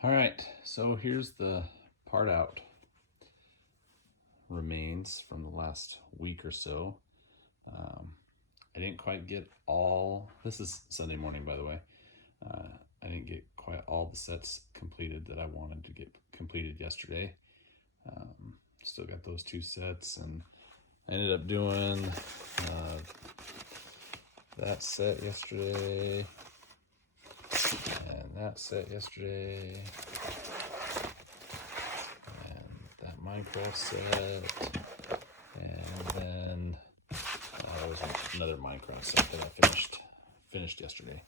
All right, so here's the part out remains from the last week or so. I didn't quite get all, this is Sunday morning, by the way. I didn't get quite all the sets completed that I wanted to get completed yesterday. Still got those two sets, and I ended up doing that set yesterday and that set yesterday and that Minecraft set, and then there was another Minecraft set that I finished yesterday.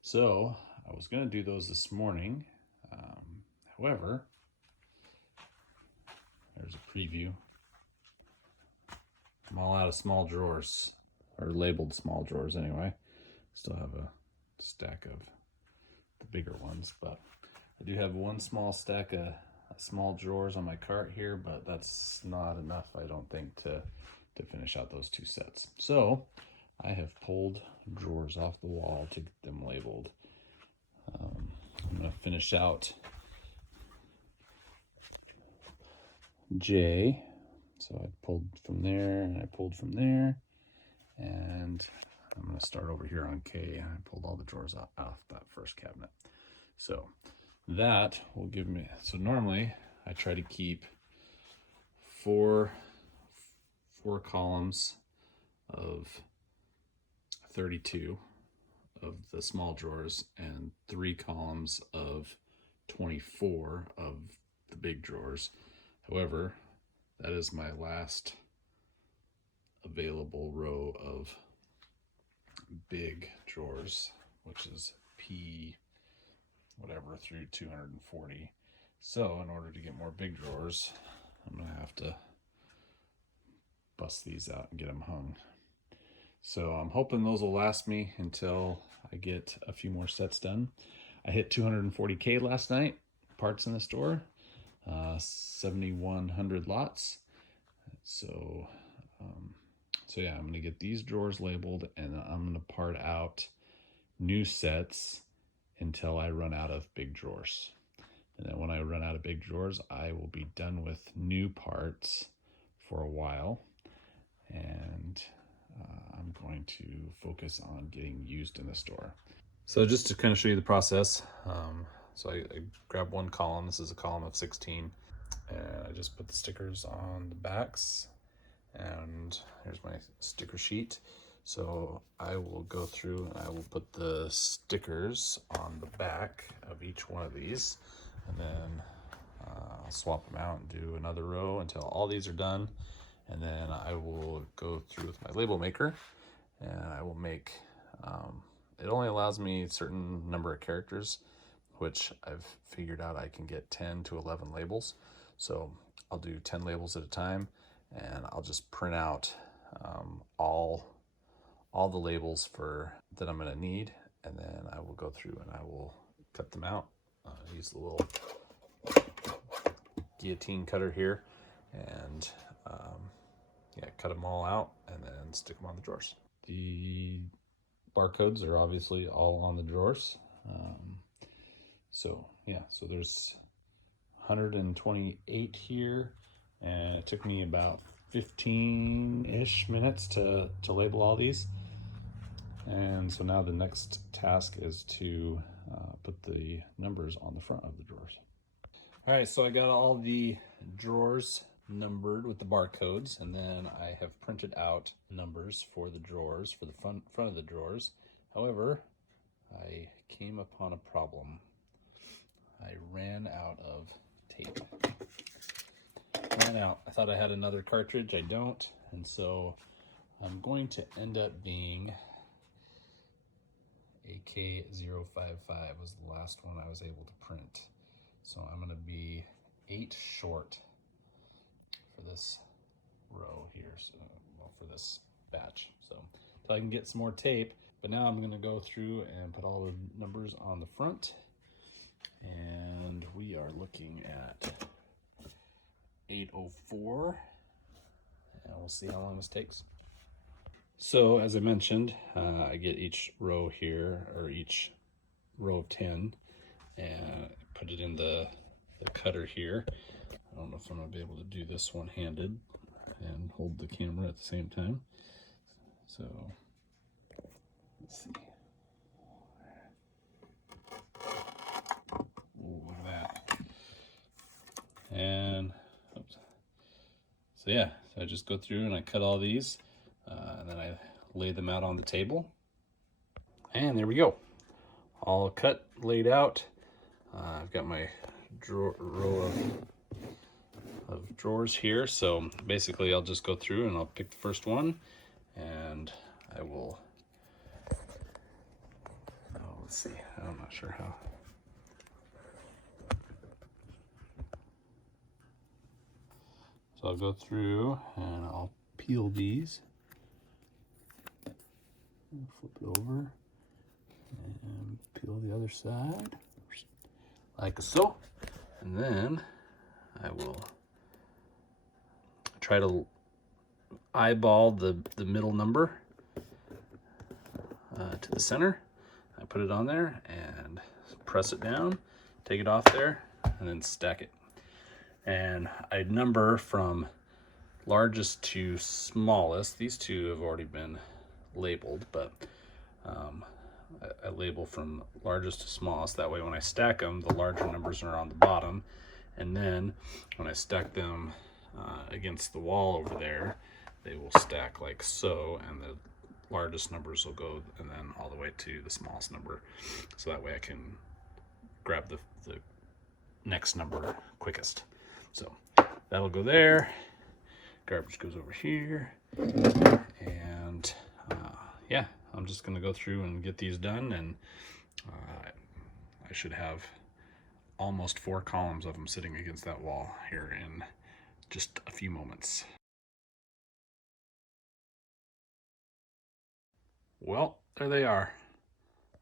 So I was gonna do those this morning. However, there's a preview. I'm all out of small drawers, or labeled small drawers anyway. Still have a stack of the bigger ones, but I do have one small stack of small drawers on my cart here, but that's not enough, I don't think, to finish out those two sets. So I have pulled drawers off the wall to get them labeled. I'm gonna finish out J. So I pulled from there and I pulled from there, and I'm gonna start over here on K. I pulled all the drawers off that first cabinet. So that will give me, so normally I try to keep four columns of 32 of the small drawers and 3 columns of 24 of the big drawers. However, that is my last available row of big drawers, which is P whatever through 240. So in order to get more big drawers, I'm gonna have to bust these out and get them hung. So I'm hoping those will last me until I get a few more sets done. I hit 240K last night, parts in the store, 7,100 lots. So yeah, I'm gonna get these drawers labeled, and I'm gonna part out new sets until I run out of big drawers. And then when I run out of big drawers, I will be done with new parts for a while, and I'm going to focus on getting used in the store. So just to kind of show you the process, so I grab one column. This is a column of 16, and I just put the stickers on the backs, and here's my sticker sheet. So I will go through and I will put the stickers on the back of each one of these, and then I'll swap them out and do another row until all these are done. And then I will go through with my label maker, and I will make, it only allows me a certain number of characters, which I've figured out I can get 10 to 11 labels. So I'll do 10 labels at a time, and I'll just print out all the labels that I'm gonna need, and then I will go through and I will cut them out. Use the little guillotine cutter here, and cut them all out and then stick them on the drawers. The barcodes are obviously all on the drawers. So there's 128 here, and it took me about 15-ish minutes to label all these. And so now the next task is to put the numbers on the front of the drawers. All right, so I got all the drawers numbered with the barcodes, and then I have printed out numbers for the drawers, for the front of the drawers. However, I came upon a problem. I ran out of tape. I thought I had another cartridge. I don't, and so I'm going to end up being AK-055 was the last one I was able to print. So I'm going to be 8 short for this row here, so, well, for this batch. So until I can get some more tape, but now I'm going to go through and put all the numbers on the front, and we are looking at 8:04, and we'll see how long this takes. So as I mentioned, I get each row here, or each row of 10, and put it in the cutter here. I don't know if I'm gonna be able to do this one-handed and hold the camera at the same time. So let's see. Ooh, look at that. And oops. So yeah, so I just go through and I cut all these, and then I lay them out on the table. And there we go, all cut, laid out. I've got my row of drawers here. So basically I'll just go through and I'll pick the first one, and I will, let's see, I'm not sure how. So I'll go through and I'll peel these, flip it over, and peel the other side, like so. And then I will try to eyeball the middle number to the center. I put it on there and press it down, take it off there, and then stack it. And I number from largest to smallest. These two have already been labeled, but I label from largest to smallest. That way when I stack them, the larger numbers are on the bottom. And then when I stack them against the wall over there, they will stack like so, and the largest numbers will go and then all the way to the smallest number. So that way I can grab the next number quickest. So that'll go there. Garbage goes over here. And yeah, I'm just gonna go through and get these done, and I should have almost 4 columns of them sitting against that wall here in just a few moments. Well, there they are.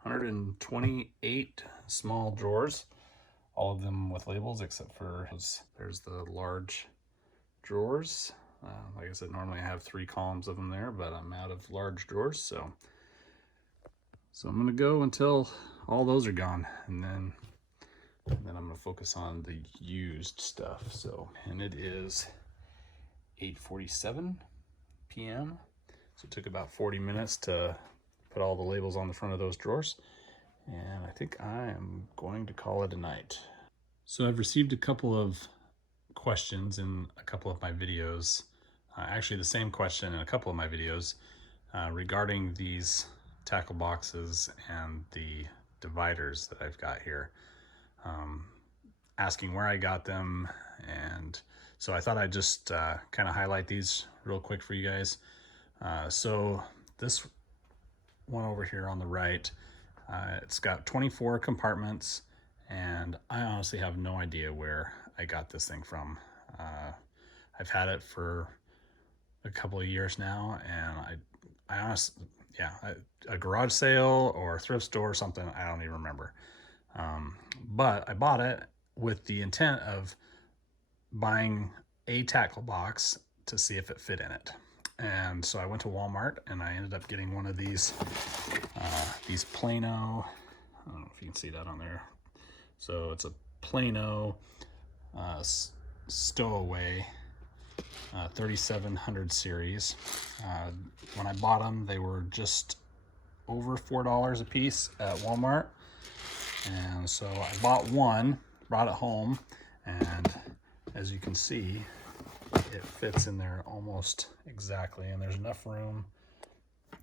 128 small drawers, all of them with labels except for there's the large drawers. Like I said, normally I have 3 columns of them there, but I'm out of large drawers, so I'm gonna go until all those are gone, and then I'm gonna focus on the used stuff. So, and it is 8:47 p.m. So it took about 40 minutes to put all the labels on the front of those drawers, and I think I am going to call it a night. So I've received a couple of questions in a couple of my videos, actually the same question in a couple of my videos, regarding these tackle boxes and the dividers that I've got here, asking where I got them. And so I thought I'd just kind of highlight these real quick for you guys. So this one over here on the right, it's got 24 compartments, and I honestly have no idea where I got this thing from. I've had it for a couple of years now, and I honestly, yeah, a garage sale or a thrift store or something, I don't even remember. But I bought it with the intent of buying a tackle box to see if it fit in it. And so I went to Walmart and I ended up getting one of these Plano, I don't know if you can see that on there. So it's a Plano Stowaway 3700 series. When I bought them, they were just over $4 a piece at Walmart. And so I bought one, brought it home, and as you can see, it fits in there almost exactly, and there's enough room,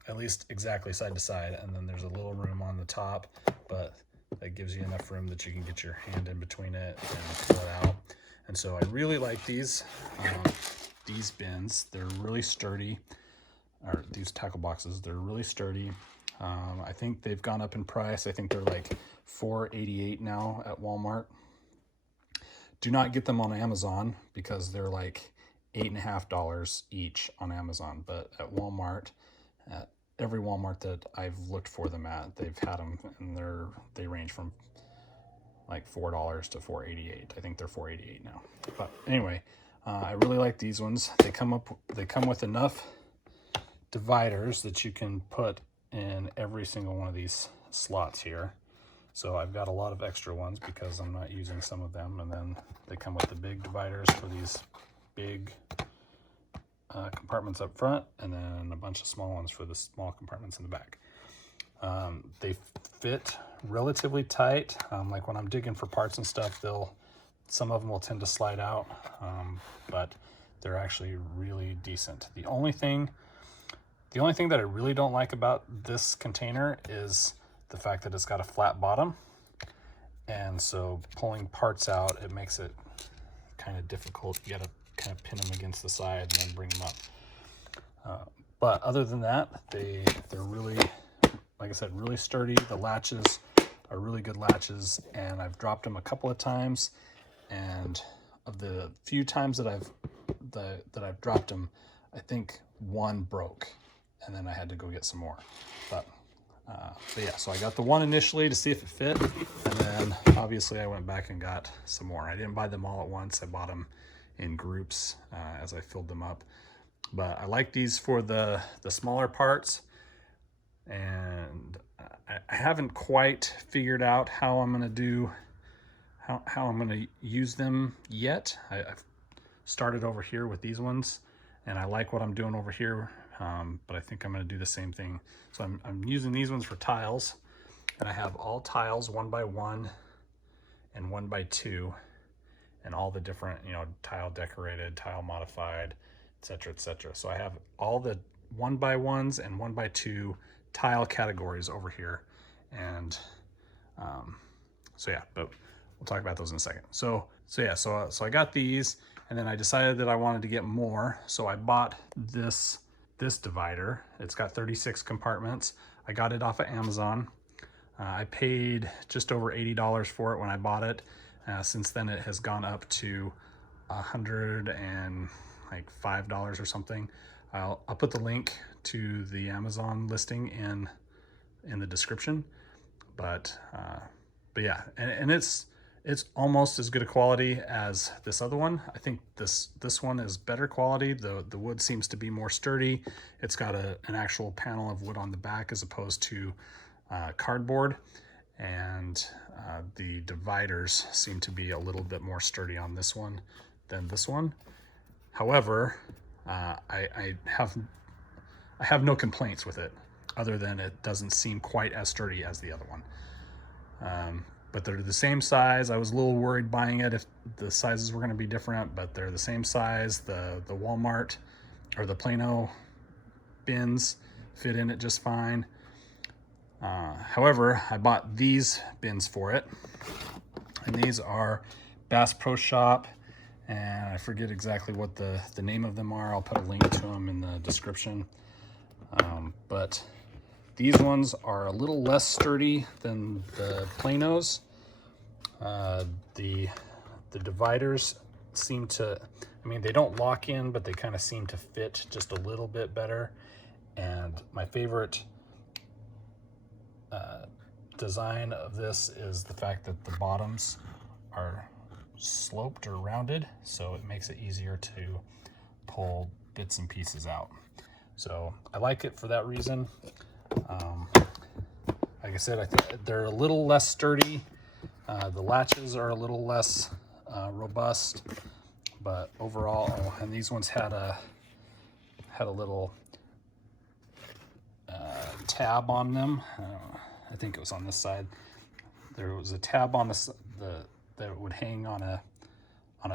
at least exactly side to side, and then there's a little room on the top, but that gives you enough room that you can get your hand in between it and pull it out. And so I really like these bins. They're really sturdy, or these tackle boxes, they're really sturdy. I think they've gone up in price. I think they're like $4.88 now at Walmart. Do not get them on Amazon because they're like $8.50 each on Amazon, but at Walmart, at every Walmart that I've looked for them at, they've had them, and they range from like $4 to $4.88. I think they're $4.88 now. But anyway, I really like these ones. They come with enough dividers that you can put in every single one of these slots here. So I've got a lot of extra ones because I'm not using some of them. And then they come with the big dividers for these big compartments up front, and then a bunch of small ones for the small compartments in the back. They fit relatively tight. Like when I'm digging for parts and stuff, some of them will tend to slide out, but they're actually really decent. The only thing that I really don't like about this container is the fact that it's got a flat bottom. And so pulling parts out, it makes it kind of difficult. You gotta kind of pin them against the side and then bring them up. But other than that, they're really, like I said, really sturdy. The latches are really good latches, and I've dropped them a couple of times. And of the few times that I've dropped them, I think one broke, and then I had to go get some more. But yeah, so I got the one initially to see if it fit, and then obviously I went back and got some more. I didn't buy them all at once. I bought them in groups as I filled them up. But I like these for the smaller parts, and I haven't quite figured out how I'm going to do how I'm going to use them yet. I've started over here with these ones, and I like what I'm doing over here, but I think I'm going to do the same thing. So I'm using these ones for tiles, and I have all tiles 1x1 and 1x2, and all the different, tile decorated, tile modified, etc., etc. So I have all the 1x1s and 1x2 tile categories over here, and so yeah, but we'll talk about those in a second. So I got these, and then I decided that I wanted to get more, so I bought this divider. It's got 36 compartments. I got it off of Amazon. I paid just over $80 for it when I bought it. Since then, it has gone up to $105 or something. I'll put the link to the Amazon listing in the description. But yeah, and it's almost as good a quality as this other one. I think this one is better quality. The wood seems to be more sturdy. It's got an actual panel of wood on the back as opposed to cardboard, and the dividers seem to be a little bit more sturdy on this one than this one. However, I have no complaints with it, other than it doesn't seem quite as sturdy as the other one. But they're the same size. I was a little worried buying it if the sizes were going to be different, but they're the same size. The Walmart or the Plano bins fit in it just fine. However, I bought these bins for it, and these are Bass Pro Shop, and I forget exactly what the name of them are. I'll put a link to them in the description. But these ones are a little less sturdy than the Planos. The dividers seem to, they don't lock in, but they kind of seem to fit just a little bit better. And my favorite design of this is the fact that the bottoms are sloped or rounded, so it makes it easier to pull bits and pieces out. So I like it for that reason. Like I said, I think they're a little less sturdy. The latches are a little less robust, but overall, and these ones had a little tab on them. I think it was on this side. There was a tab on that would hang on a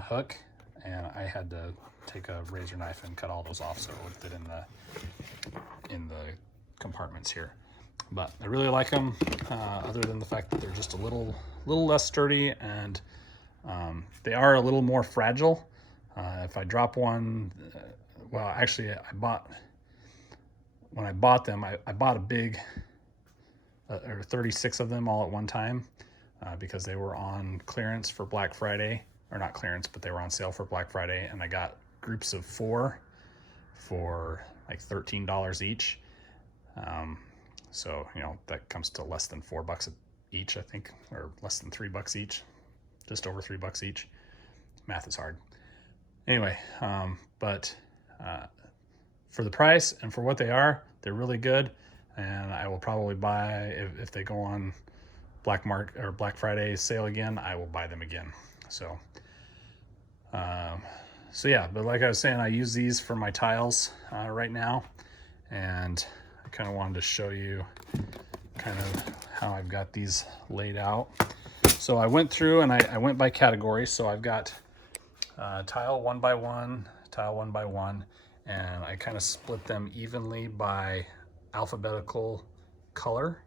hook, and I had to take a razor knife and cut all those off so it would fit in the compartments here. But I really like them, other than the fact that they're just a little less sturdy, and they are a little more fragile. If I drop one, well, actually, when I bought them, I bought a big, or 36 of them all at one time, because they were on clearance for Black Friday, or not clearance, but they were on sale for Black Friday, and I got groups of 4 for like $13 each. So, that comes to less than $4 each, I think, or less than $3 each, just over $3 each. Math is hard. Anyway, but for the price and for what they are, they're really good. And I will probably buy, if they go on Black Friday sale again, I will buy them again. So, so yeah, but like I was saying, I use these for my tiles right now, and I kind of wanted to show you kind of how I've got these laid out. So I went through and I went by category. So I've got tile 1 by 1, tile 1 by 1, and I kind of split them evenly by alphabetical color.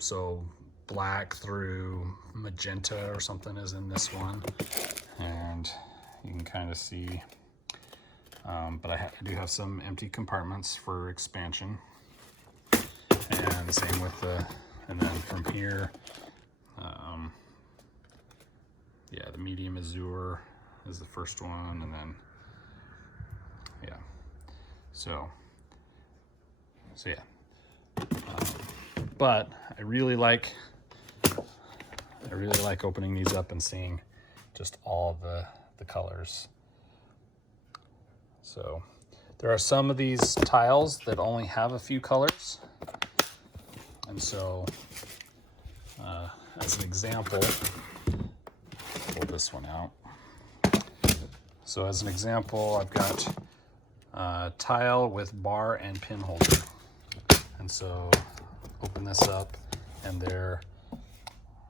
So black through magenta or something is in this one, and you can kind of see, but I do have some empty compartments for expansion, and the same with and then from here, yeah, the medium azure is the first one, and then, yeah, so yeah. But I really like opening these up and seeing just all the colors. So there are some of these tiles that only have a few colors, and so as an example, pull this one out. So as an example, I've got tile with bar and pin holder, and so open this up, and there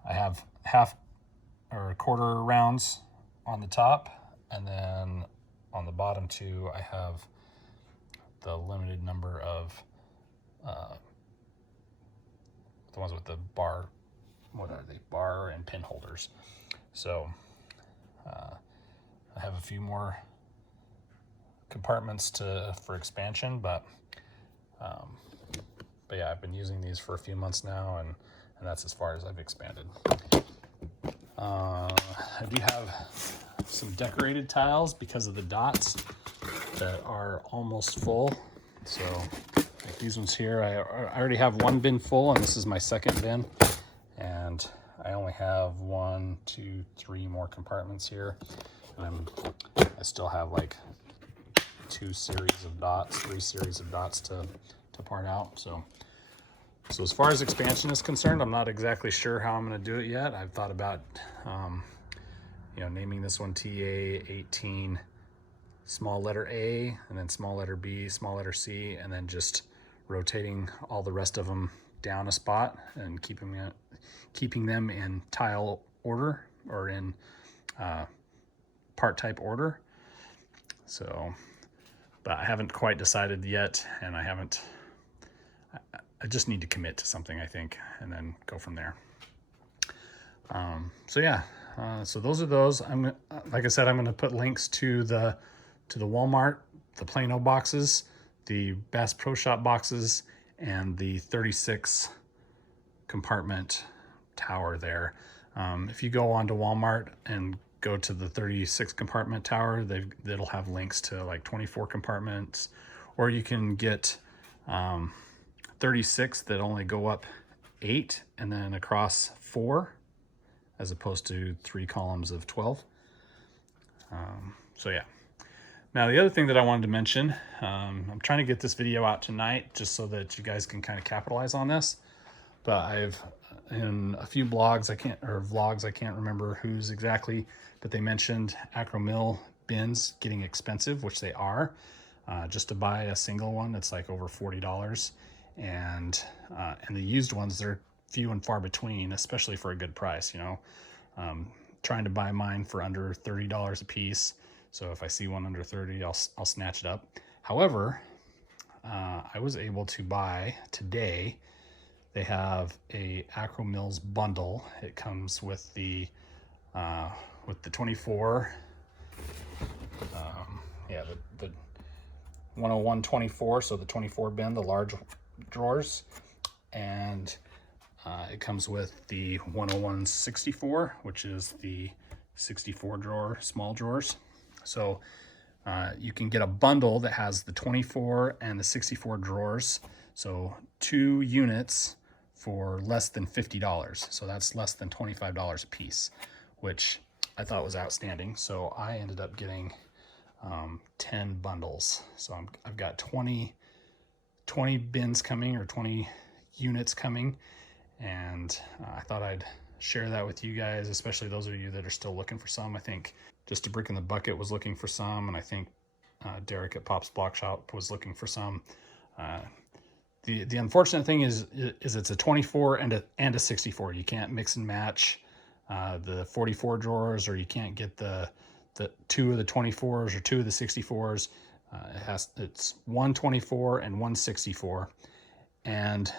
I have half or quarter rounds on the top, and then on the bottom two I have the limited number of the ones with the bar, what are they, bar and pin holders. So I have a few more compartments for expansion, but yeah, I've been using these for a few months now, and that's as far as I've expanded. I do have some decorated tiles because of the dots that are almost full. So like these ones here, I already have one bin full, and this is my second bin. And I only have 1, 2, 3 more compartments here. And I still have like 3 series of dots to part out. So as far as expansion is concerned, I'm not exactly sure how I'm going to do it yet. I've thought about, naming this one TA18, small letter A, and then small letter B, small letter C, and then just rotating all the rest of them down a spot and keeping them in tile order or in part type order. So, but I haven't quite decided yet, and I just need to commit to something, I think, and then go from there. So yeah, so those are those. Like I said, I'm going to put links to the Walmart, the Plano boxes, the Bass Pro Shop boxes, and the 36 compartment tower there. If you go onto Walmart and go to the 36 compartment tower, that'll have links to like 24 compartments, or you can get 36 that only go up 8 and then across 4, as opposed to 3 columns of 12. So yeah. Now the other thing that I wanted to mention, I'm trying to get this video out tonight just so that you guys can kind of capitalize on this. But I've in a few blogs, vlogs, I can't remember whose exactly, but they mentioned Akro-mils bins getting expensive, which they are. Just to buy a single one, it's like over $40. And the used ones, they're few and far between, especially for a good price, trying to buy mine for under $30 a piece. So if I see one under 30, I'll snatch it up. However, I was able to buy today, they have a Akro-mils bundle. It comes with the 24, the 101-24, so the 24 bin, the large drawers, and it comes with the 101-64, which is the 64 drawer, small drawers. So you can get a bundle that has the 24 and the 64 drawers. So 2 units for less than $50. So that's less than $25 a piece, which I thought was outstanding. So I ended up getting 10 bundles. So I've got 20 bins coming, or 20 units coming. and I thought I'd share that with you guys, especially those of you that are still looking for some. I think Just a Brick in the Bucket was looking for some, and I think Derek at Pop's Block Shop was looking for some. The unfortunate thing is it's a 24 and a 64. You can't mix and match the 44 drawers, or you can't get the two of the 24s or two of the 64s. It's 124 and 164, and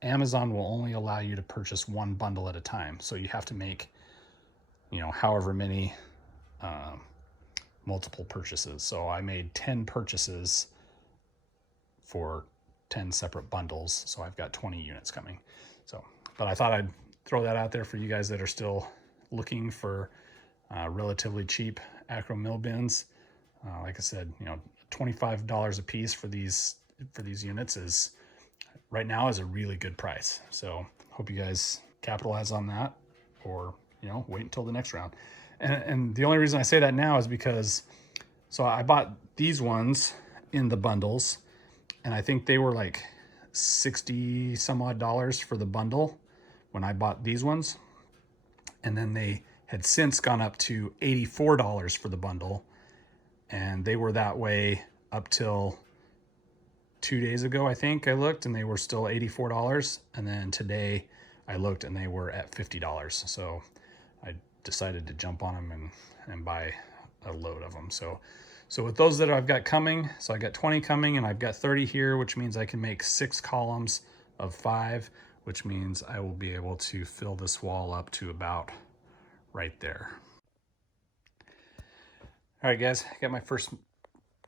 Amazon will only allow you to purchase one bundle at a time. So you have to make, however many multiple purchases. So I made 10 purchases for 10 separate bundles. So I've got 20 units coming. But I thought I'd throw that out there for you guys that are still looking for relatively cheap Akro-mil bins. Like I said, $25 a piece for these units is right now is a really good price. So hope you guys capitalize on that, or wait until the next round. And the only reason I say that now is because I bought these ones in the bundles, and I think they were like 60 some odd dollars for the bundle when I bought these ones, and then they had since gone up to $84 for the bundle, and they were that way up till 2 days ago. I think I looked and they were still $84, and then today I looked and they were at $50. So I decided to jump on them and buy a load of them. So with those that I've got coming, so I got 20 coming and I've got 30 here, which means I can make 6 columns of 5, which means I will be able to fill this wall up to about right there. All right, guys, I got my first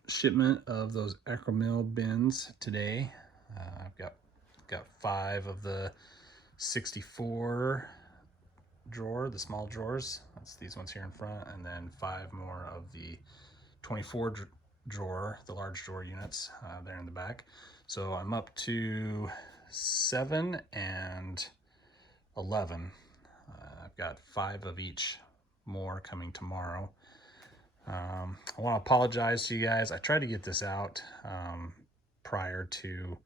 shipment of those Akro-mil bins today. I've got 5 of the 64 drawer, the small drawers. That's these ones here in front, and then 5 more of the 24 drawer, the large drawer units there in the back. So I'm up to 7 and 11. I've got 5 of each more coming tomorrow. I want to apologize to you guys. I tried to get this out prior to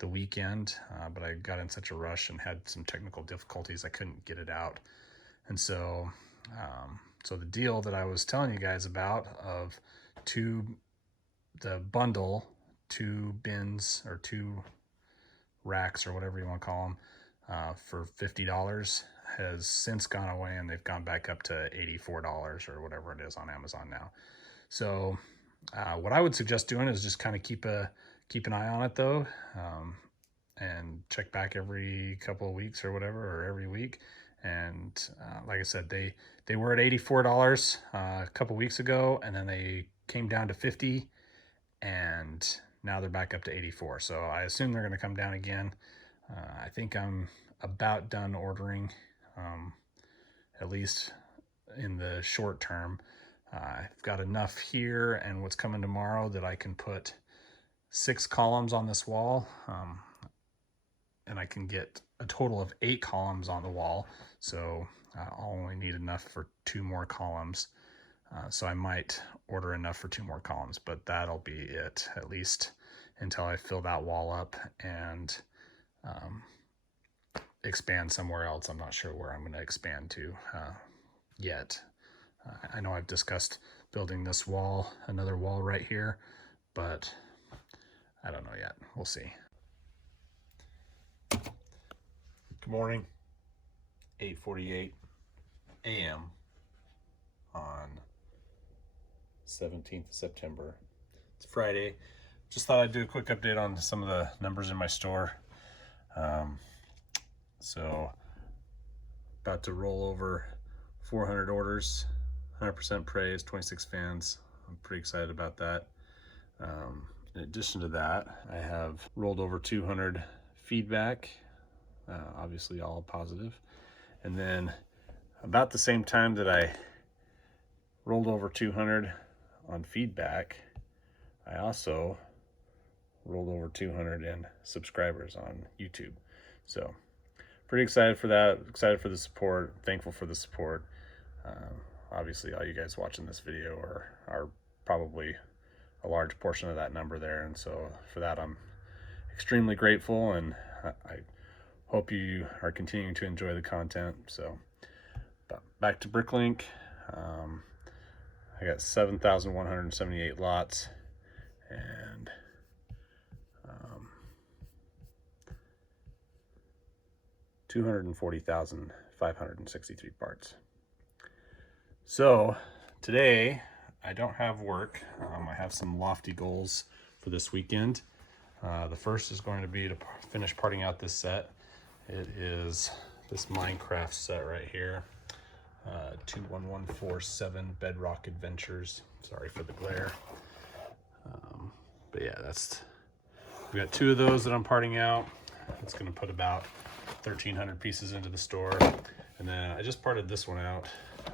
the weekend, but I got in such a rush and had some technical difficulties I couldn't get it out. And so the deal that I was telling you guys about of the bundle, 2 bins or 2 racks or whatever you want to call them, for $50 has since gone away, and they've gone back up to $84 or whatever it is on Amazon now. So what I would suggest doing is just kind of keep an eye on it though, and check back every couple of weeks or whatever, or every week. And like I said, they were at $84 a couple weeks ago, and then they came down to $50, and now they're back up to $84. So I assume they're going to come down again. I think I'm about done ordering, at least in the short term. I've got enough here and what's coming tomorrow that I can put 6 columns on this wall, and I can get a total of 8 columns on the wall. So I'll only need enough for 2 more columns. So I might order enough for 2 more columns, but that'll be it, at least until I fill that wall up and expand somewhere else. I'm not sure where I'm going to expand to yet. I know I've discussed building this wall, another wall right here, but I don't know yet. We'll see. Good morning. 8:48 a.m. on 17th of September. It's Friday. Just thought I'd do a quick update on some of the numbers in my store. So about to roll over 400 orders, 100% praise, 26 fans. I'm pretty excited about that. In addition to that, I have rolled over 200 feedback, obviously all positive. And then about the same time that I rolled over 200 on feedback, I also rolled over 200 in subscribers on YouTube. So pretty excited for that, excited for the support, thankful for the support. Obviously all you guys watching this video are probably a large portion of that number there, and so for that I'm extremely grateful, and I hope you are continuing to enjoy the content. So back to Bricklink. I got 7,178 lots and 240,563 parts. So today I don't have work. I have some lofty goals for this weekend. The first is going to be to finish parting out this set. It is this Minecraft set right here. 21147 Bedrock Adventures. Sorry for the glare. But yeah, we got 2 of those that I'm parting out. It's going to put about 1,300 pieces into the store. And then I just parted this one out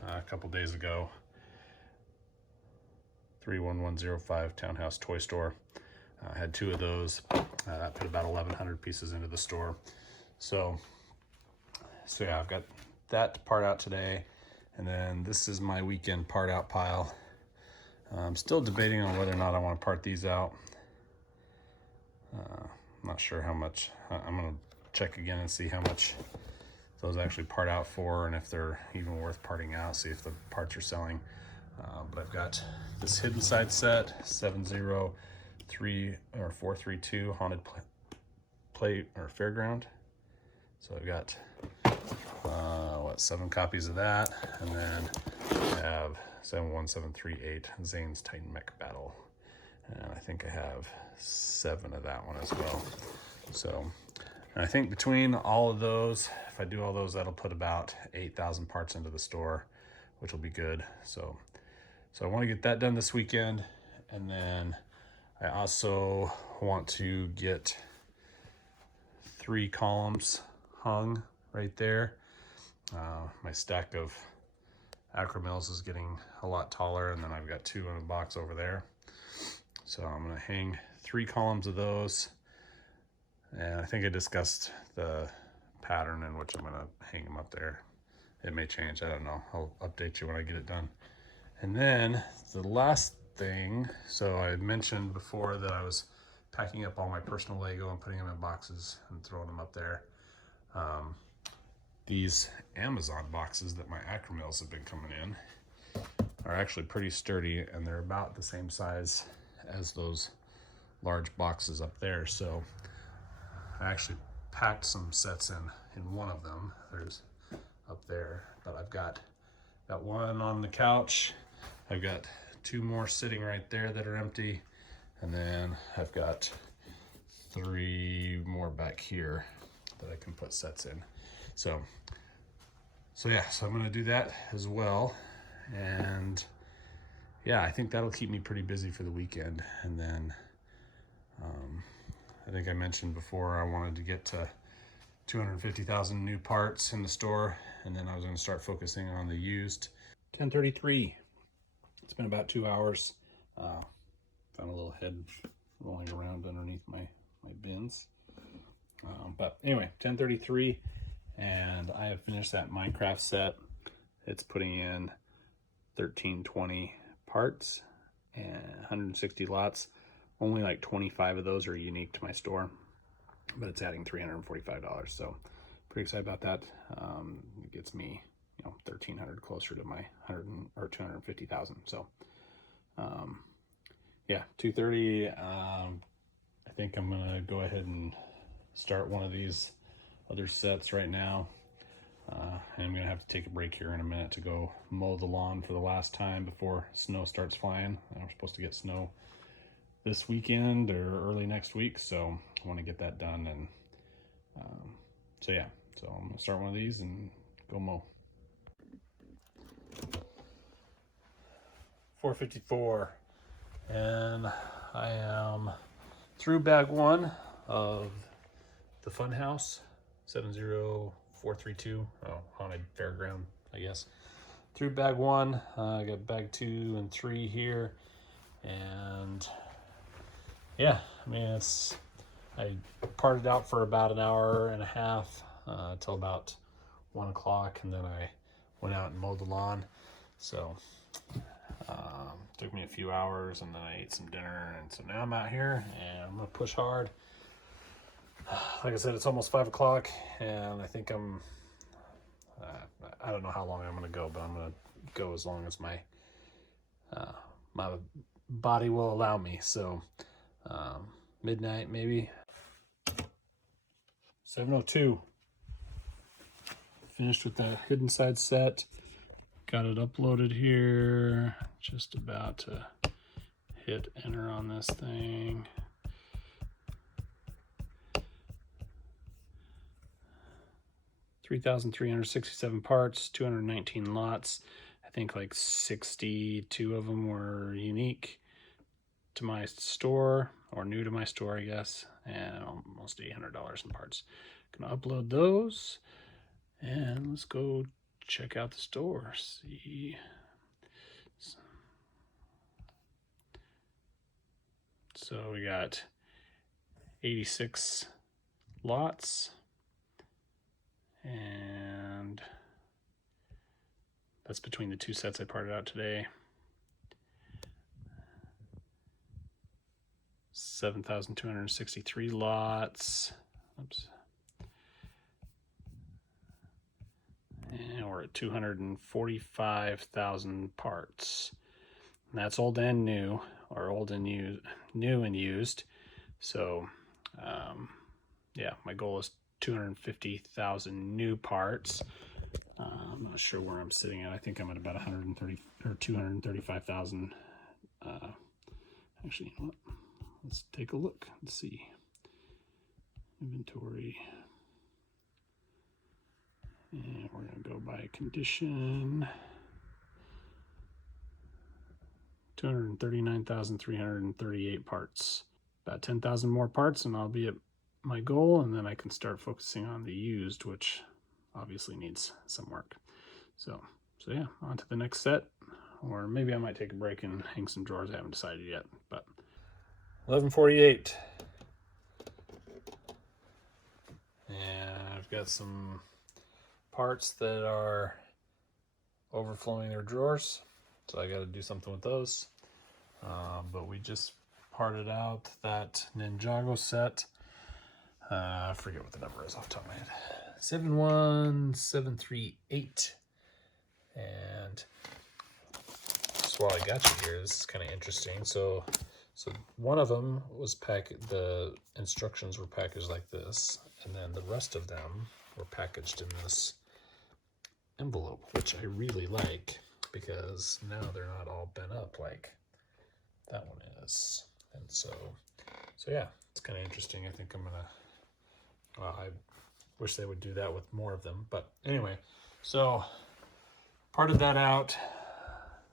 a couple days ago. 31105 Townhouse Toy Store. I had 2 of those. That put about 1,100 pieces into the store. So yeah, I've got that to part out today. And then this is my weekend part out pile. I'm still debating on whether or not I want to part these out. I'm not sure how much. I'm going to check again and see how much those actually part out for, and if they're even worth parting out, see if the parts are selling. But I've got this hidden side set, 432 Haunted Play or Fairground. So I've got 7 copies of that, and then I have 71738 Zane's Titan Mech Battle, and I think I have 7 of that one as well. So, and I think between all of those, if I do all those, that'll put about 8,000 parts into the store, which will be good. So I want to get that done this weekend, and then I also want to get 3 columns hung right there. My stack of Akro-mils is getting a lot taller, and then I've got 2 in a box over there. So I'm going to hang 3 columns of those, and I think I discussed the pattern in which I'm going to hang them up there. It may change, I don't know. I'll update you when I get it done. And then the last thing, so I mentioned before that I was packing up all my personal Lego and putting them in boxes and throwing them up there. These Amazon boxes that my Akro-mils have been coming in are actually pretty sturdy, and they're about the same size as those large boxes up there. So I actually packed some sets in one of them. There's up there, but I've got one on the couch. I've got 2 more sitting right there that are empty, and then I've got 3 more back here that I can put sets in. So yeah, so I'm going to do that as well. And yeah, I think that'll keep me pretty busy for the weekend. And then I think I mentioned before I wanted to get to 250,000 new parts in the store, and then I was going to start focusing on the used. 10:33. It's been about 2 hours. Found a little head rolling around underneath my bins. But anyway, 10:33, and I have finished that Minecraft set. It's putting in 1,320 parts and 160 lots. Only like 25 of those are unique to my store, but it's adding $345. So pretty excited about that. It gets me, 1,300 closer to my 250,000. So yeah, 2:30. I think I'm gonna go ahead and start one of these other sets right now. And I'm gonna have to take a break here in a minute to go mow the lawn for the last time before snow starts flying. We're supposed to get snow this weekend or early next week, so I want to get that done. And so yeah, so I'm gonna start one of these and go mow. 4:54, and I am through bag 1 of the Funhouse 70432. Haunted Fairground, I guess. Through bag 1. I got bag 2 and 3 here, and yeah, I mean, I parted out for about an hour and a half till about 1 o'clock, and then I went out and mowed the lawn. So took me a few hours, and then I ate some dinner, and so now I'm out here and I'm gonna push hard. Like I said, it's almost 5 o'clock, and I think I don't know how long I'm going to go, but I'm going to go as long as my body will allow me. So midnight maybe. 7:02. Finished with that hidden side set. Got it uploaded here. Just about to hit enter on this thing. $3,367 parts, 219 lots. I think like 62 of them were unique to my store, or new to my store, I guess, and almost $800 in parts. Gonna upload those, and let's go check out the store. See. So we got 86 lots, and that's between the two sets I parted out today. 7,263 lots. Oops. And we're at 245,000 parts. And that's old and new, or old and new and used. So, yeah, my goal is 250,000 new parts. I'm not sure where I'm sitting at. I think I'm at about 130 or 235,000. Actually, you know what? Let's take a look and see. Inventory. And we're going to go by condition. 239,338 parts. About 10,000 more parts and I'll be at my goal, and then I can start focusing on the used, which obviously needs some work. So yeah, on to the next set. Or maybe I might take a break and hang some drawers. I haven't decided yet, but 11:48. And I've got some parts that are overflowing their drawers, so I got to do something with those. But we just parted out that Ninjago set. I forget what the number is off the top of my head. 71738. And just while I got you here, this is kind of interesting. So one of them was the instructions were packaged like this, and then the rest of them were packaged in this envelope, which I really like because now they're not all bent up like that one is. And so yeah, it's kind of interesting. I think I'm gonna I wish they would do that with more of them, but anyway, so parted that out.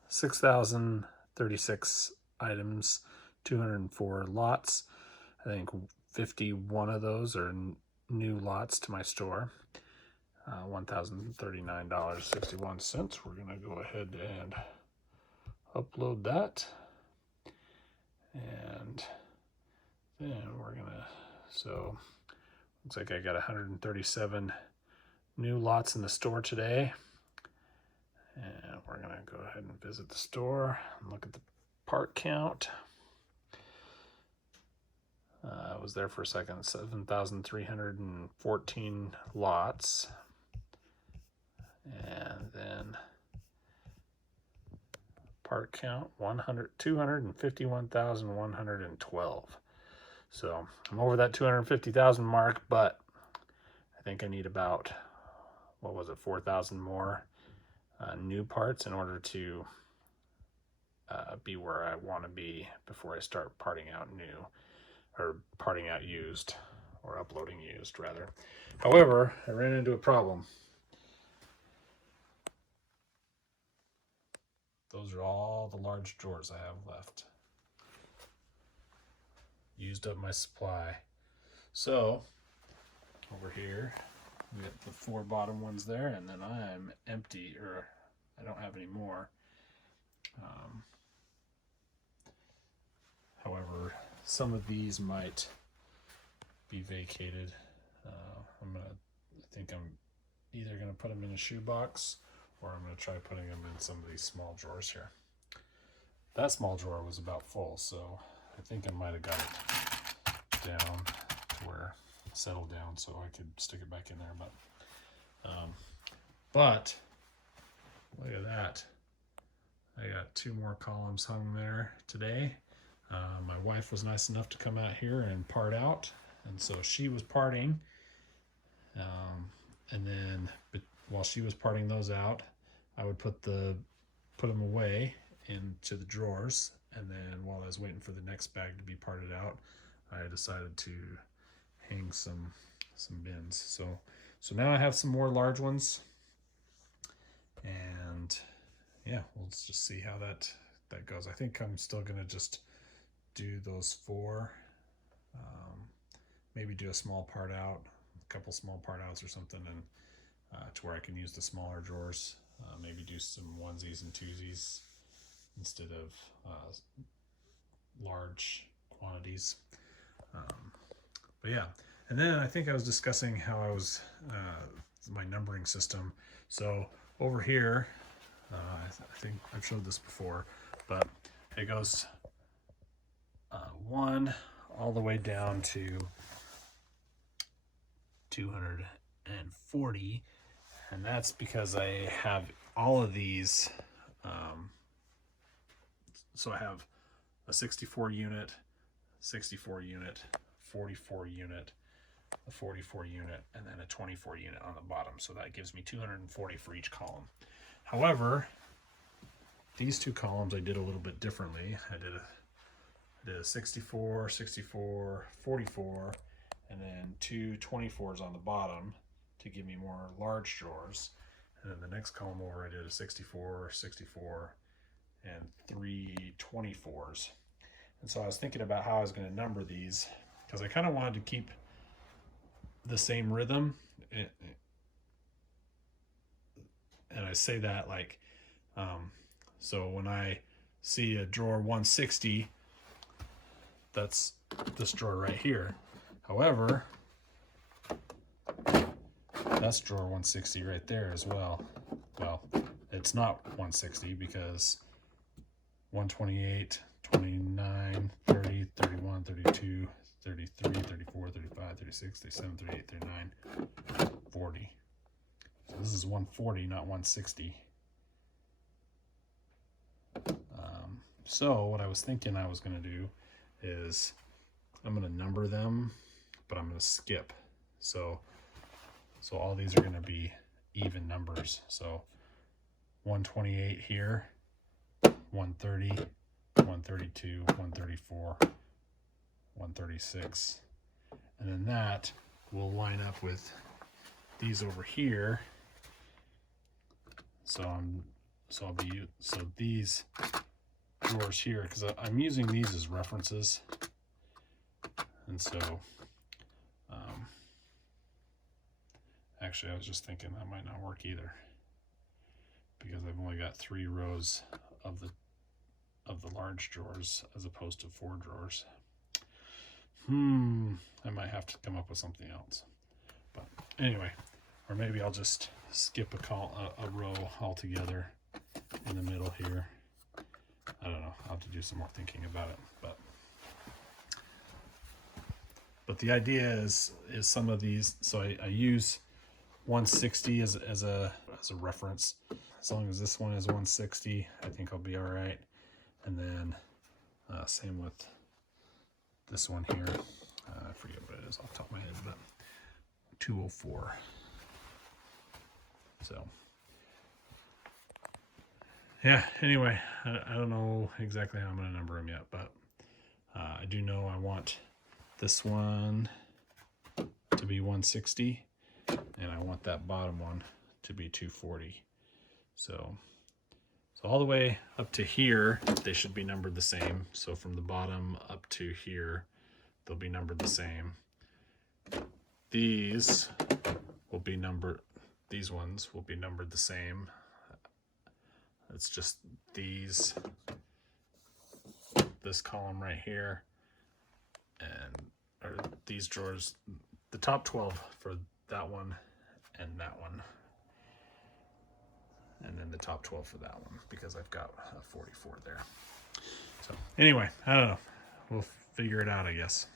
6,036 items, 204 lots. I think 51 of those are new lots to my store. $1,039.61. We're gonna go ahead and upload that, and then we're gonna, so looks like I got 137 new lots in the store today, and we're gonna go ahead and visit the store and look at the part count. I was there for a second. 7,314 lots. And then part count 251,112. So I'm over that 250,000 mark, but I think I need about, 4,000 more new parts in order to be where I want to be before I start parting out new, or parting out used, or uploading used rather. However, I ran into a problem. Those are all the large drawers I have left. Used up my supply. So over here we got the 4 bottom ones there, and then I'm empty, or I don't have any more. However, some of these might be vacated. I think I'm either gonna put them in a shoebox, or I'm gonna try putting them in some of these small drawers here. That small drawer was about full, so I think I might have got it down to where settled down so I could stick it back in there. But look at that. I got 2 more columns hung there today. My wife was nice enough to come out here and part out, and so she was parting. And then while she was parting those out, I would put them away into the drawers, and then while I was waiting for the next bag to be parted out, I decided to hang some bins. So now I have some more large ones, and yeah, we'll just see how that goes. I think I'm still gonna just do those 4, maybe do a small part out, a couple small part outs or something, and to where I can use the smaller drawers. Maybe do some onesies and twosies instead of large quantities. But yeah, and then I think I was discussing how I was my numbering system. So over here, I think I've showed this before, but it goes 1 all the way down to 240, and that's because I have all of these. So I have a 64 unit, 64 unit, 44 unit, a 44 unit, and then a 24 unit on the bottom. So that gives me 240 for each column. However, these 2 columns I did a little bit differently. I did a 64, 64, 44, and then 2 24s on the bottom to give me more large drawers. And then the next column over, I did a 64, 64, and 3 24s. And so I was thinking about how I was going to number these, because I kind of wanted to keep the same rhythm. And I say that like, so when I see a drawer 160, that's this drawer right here. However, that's drawer 160 right there as well. Well, it's not 160 because 128, 29, 30, 31, 32, 33, 34, 35, 36, 37, 38, 39, 40. So this is 140, not 160. So what I was thinking I was going to do is I'm going to number them, but I'm going to skip. So all these are going to be even numbers. So 128 here, 130, 132, 134, 136. And then that will line up with these over here. So these drawers here, because I'm using these as references, and so actually I was just thinking that might not work either, because I've only got 3 rows of the large drawers as opposed to 4 drawers. I might have to come up with something else, but anyway, or maybe I'll just skip a row altogether in the middle here. I don't know. I'll have to do some more thinking about it, but the idea is some of these. So I use 160 as a reference. As long as this one is 160, I think I'll be all right. And then same with this one here. I forget what it is off the top of my head, but 204. So yeah, anyway, I don't know exactly how I'm going to number them yet, but I do know I want this one to be 160, and I want that bottom one to be 240. So all the way up to here, they should be numbered the same. So from the bottom up to here, they'll be numbered the same. These will be numbered, these ones will be numbered the same. It's just this column right here, or these drawers, the top 12 for that one and that one, and then the top 12 for that one, because I've got a 44 there. So anyway, I don't know. We'll figure it out, I guess.